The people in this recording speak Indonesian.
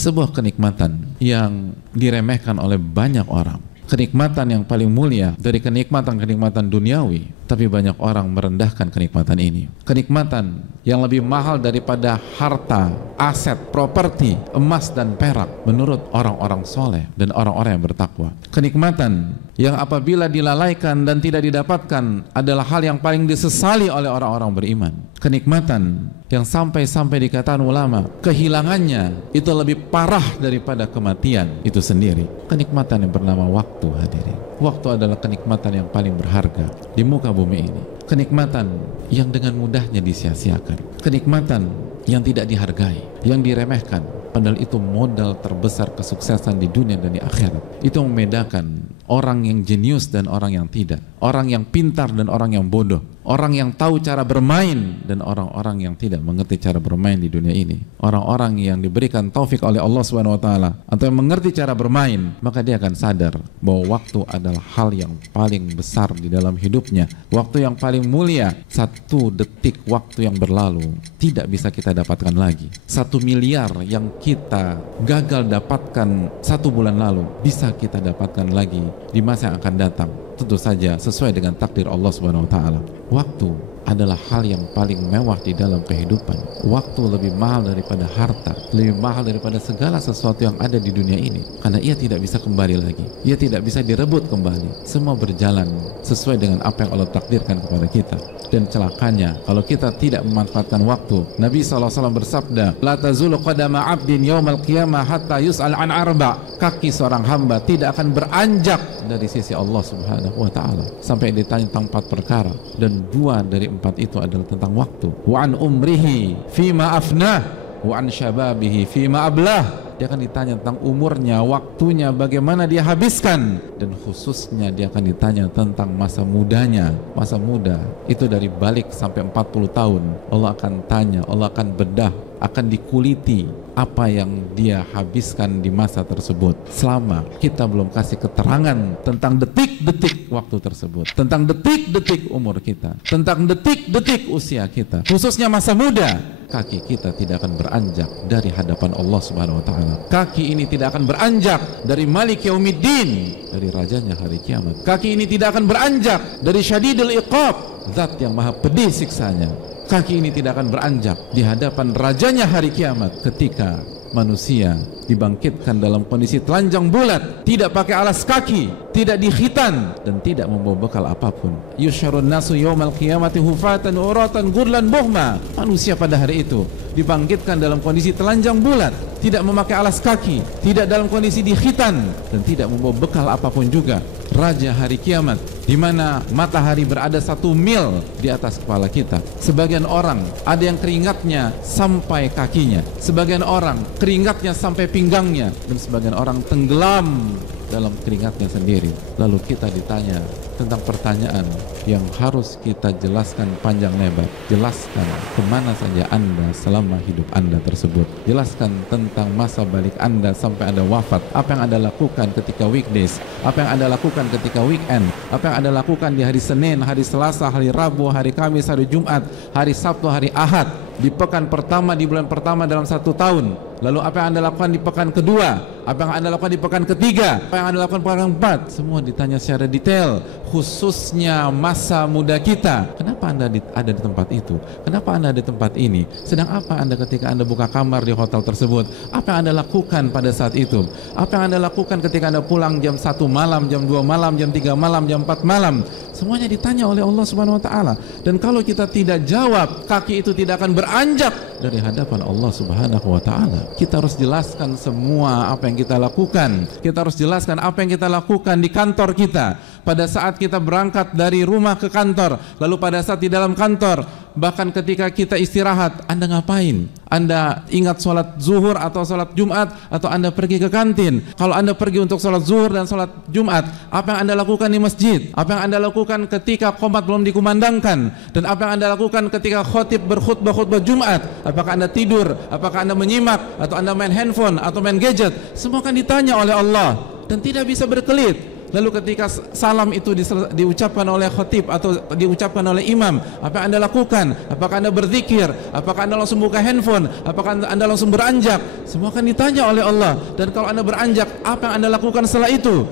sebuah kenikmatan yang diremehkan oleh banyak orang. Kenikmatan yang paling mulia dari kenikmatan-kenikmatan duniawi, tapi banyak orang merendahkan kenikmatan ini. Kenikmatan yang lebih mahal daripada harta, aset, properti, emas dan perak menurut orang-orang soleh dan orang-orang yang bertakwa. Kenikmatan yang apabila dilalaikan dan tidak didapatkan adalah hal yang paling disesali oleh orang-orang beriman. Kenikmatan yang sampai-sampai dikatakan ulama, kehilangannya itu lebih parah daripada kematian itu sendiri. Kenikmatan yang bernama waktu, hadirin. Waktu adalah kenikmatan yang paling berharga di muka bumi ini. Kenikmatan yang dengan mudahnya disia-siakan. Kenikmatan yang tidak dihargai, yang diremehkan. Padahal itu modal terbesar kesuksesan di dunia dan di akhirat. Itu membedakan orang yang jenius dan orang yang tidak, orang yang pintar dan orang yang bodoh, orang yang tahu cara bermain dan orang-orang yang tidak mengerti cara bermain di dunia ini. Orang-orang yang diberikan taufik oleh Allah Subhanahu wa taala atau yang mengerti cara bermain, maka dia akan sadar bahwa waktu adalah hal yang paling besar di dalam hidupnya. Waktu yang paling mulia. 1 detik waktu yang berlalu tidak bisa kita dapatkan lagi. 1 miliar yang kita gagal dapatkan 1 bulan lalu bisa kita dapatkan lagi di masa yang akan datang, tentu saja sesuai dengan takdir Allah Subhanahu wa taala. Waktu adalah hal yang paling mewah di dalam kehidupan. Waktu lebih mahal daripada harta, lebih mahal daripada segala sesuatu yang ada di dunia ini, karena ia tidak bisa kembali lagi, ia tidak bisa direbut kembali. Semua berjalan sesuai dengan apa yang Allah takdirkan kepada kita. Dan celakanya kalau kita tidak memanfaatkan waktu. Nabi SAW bersabda, la tazulu qadama abdin yaumal qiyamah hatta yus'al an arba. Kaki seorang hamba tidak akan beranjak dari sisi Allah Subhanahu wa taala sampai ditanya tentang 4 perkara, dan 2 dari 4 itu adalah tentang waktu. Wa an umrihi fima afnah wa an syababihi fima ablah. Dia akan ditanya tentang umurnya, waktunya, bagaimana dia habiskan, dan khususnya dia akan ditanya tentang masa mudanya. Masa muda itu dari balik sampai 40 tahun Allah akan tanya, Allah akan bedah, akan dikuliti apa yang dia habiskan di masa tersebut. Selama kita belum kasih keterangan tentang detik-detik waktu tersebut, tentang detik-detik umur kita, tentang detik-detik usia kita, khususnya masa muda, kaki kita tidak akan beranjak dari hadapan Allah Subhanahu wa taala. Kaki ini tidak akan beranjak dari Malik Yaumiddin, dari rajanya hari kiamat. Kaki ini tidak akan beranjak dari Syadidul Iqab, zat yang maha pedih siksanya. Kaki ini tidak akan beranjak di hadapan rajanya hari kiamat ketika manusia dibangkitkan dalam kondisi telanjang bulat, tidak pakai alas kaki, tidak dikhitan, dan tidak membawa bekal apapun. Yusyarun nasu yaumal qiyamati hufatan uratan gurlan buhma. Manusia pada hari itu dibangkitkan dalam kondisi telanjang bulat, tidak memakai alas kaki, tidak dalam kondisi dikhitan, dan tidak membawa bekal apapun juga. Raja hari kiamat, di mana matahari berada 1 mil di atas kepala kita. Sebagian orang ada yang keringatnya sampai kakinya, sebagian orang keringatnya sampai pinggangnya, dan sebagian orang tenggelam dalam keringatnya sendiri. Lalu kita ditanya tentang pertanyaan yang harus kita jelaskan panjang lebar. Jelaskan kemana saja Anda selama hidup Anda tersebut. Jelaskan tentang masa balik Anda sampai Anda wafat. Apa yang Anda lakukan ketika weekdays, apa yang Anda lakukan ketika weekend, apa yang Anda lakukan di hari Senin, hari Selasa, hari Rabu, hari Kamis, hari Jumat, hari Sabtu, hari Ahad, di pekan pertama, di bulan pertama dalam 1 tahun. Lalu apa yang Anda lakukan di pekan kedua, apa yang Anda lakukan di pekan ketiga, apa yang Anda lakukan di pekan keempat. Semua ditanya secara detail, khususnya masa muda kita. Kenapa Anda ada di tempat itu? Kenapa Anda ada di tempat ini? Sedang apa Anda ketika Anda buka kamar di hotel tersebut? Apa yang Anda lakukan pada saat itu? Apa yang Anda lakukan ketika Anda pulang jam 1 malam, jam 2 malam, jam 3 malam, jam 4 malam? Semuanya ditanya oleh Allah Subhanahu wa taala. Dan kalau kita tidak jawab, kaki itu tidak akan beranjak dari hadapan Allah Subhanahu wa taala. Kita harus jelaskan semua apa yang kita lakukan. Kita harus jelaskan apa yang kita lakukan di kantor kita. Pada saat kita berangkat dari rumah ke kantor, lalu pada saat di dalam kantor, bahkan ketika kita istirahat, Anda ngapain? Anda ingat sholat zuhur atau sholat Jumat, atau Anda pergi ke kantin? Kalau Anda pergi untuk sholat zuhur dan sholat Jumat, apa yang Anda lakukan di masjid? Apa yang Anda lakukan ketika qomat belum dikumandangkan? Dan apa yang Anda lakukan ketika khotib berkhutbah Jumat? Apakah Anda tidur? Apakah Anda menyimak? Atau Anda main handphone? Atau main gadget? Semua akan ditanya oleh Allah dan tidak bisa berkelit. Lalu ketika salam itu diucapkan oleh khatib atau diucapkan oleh imam, apa yang Anda lakukan? Apakah Anda berzikir? Apakah Anda langsung buka handphone? Apakah Anda langsung beranjak? Semua akan ditanya oleh Allah. Dan kalau Anda beranjak, apa yang Anda lakukan setelah itu?